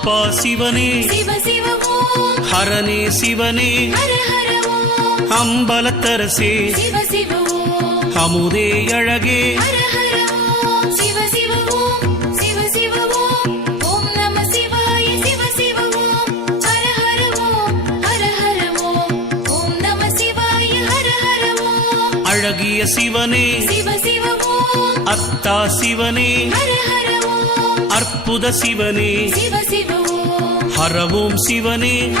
அப்பா சிவனே. ஹரனே சிவனே. அம்பலத்தரசே. அமுதே அழகே. அழகிய சிவனே. அத்தா சிவனே. அற்புத சிவனே. ஹரவோம் சிவனே.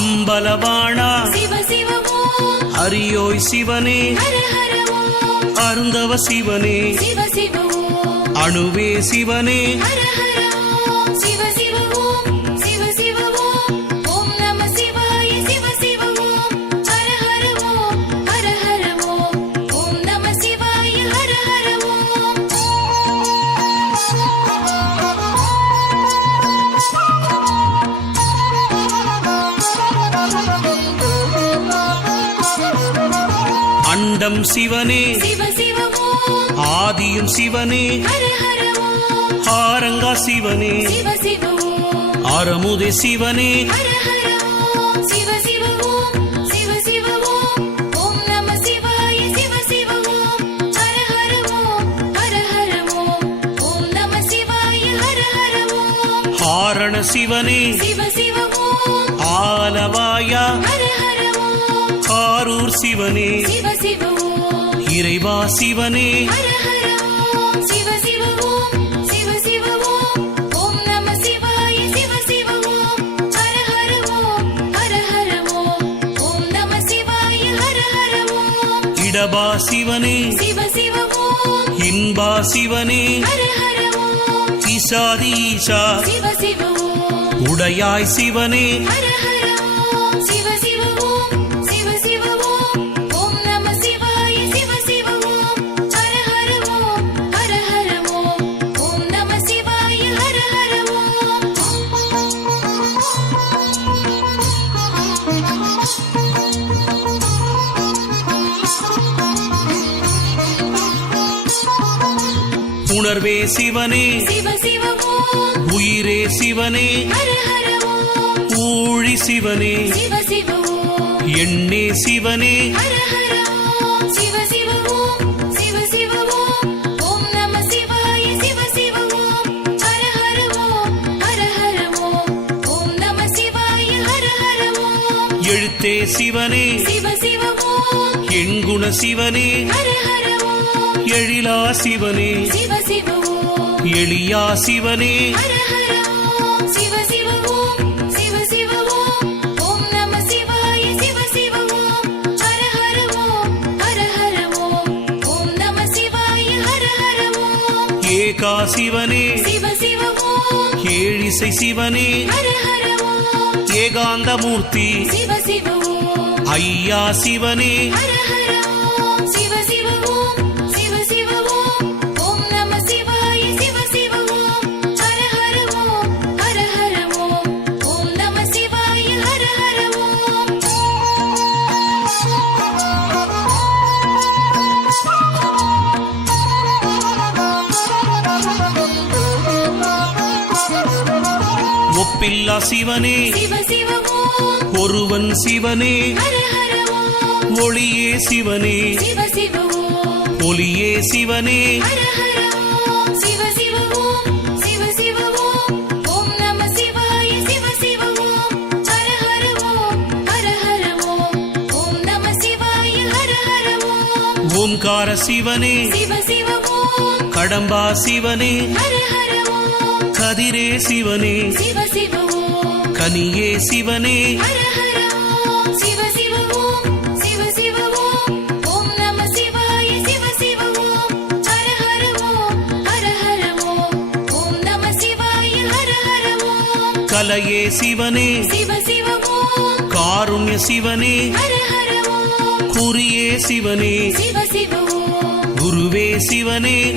அம்பலவாணா. ஹரியோய் சிவனே. அருந்தவ சிவனே. அணுவே சிவனே. அண்டம் சிவனே. ஆதியும் சிவனே. ஆரங்கா சிவனே. அறமுதே சிவனே. ஹர சிவனே. ஆலவாயா. ஆரூர் சிவனே. இறைவா சிவனே. இடபா சிவனே. இன்பா சிவனே. ईशा ईशा துணையாய் சிவனே. உணர்வே சிவனே. உயிரே சிவனே. சிவனே. எண்ணே சிவனே. எழுத்தே சிவனே. எண்குண சிவனே. எழிலா சிவனே. எளியா சிவனே. ஏகா சிவனே. ஏழிசை சிவனே. ஏகாந்த மூர்த்தி ஐயா சிவனே. ஒப்பில்லா சிவனே. ஒருவன் சிவனே. ஒளியே சிவனே. ஒளியே சிவனே. ஓம்கார சிவனே. கடம்பா சிவனே. கதிரே சிவனே. கனியே சிவனே. கலையே சிவனே. காருண்ய சிவனே. குறியே சிவனே. குருவே சிவனே.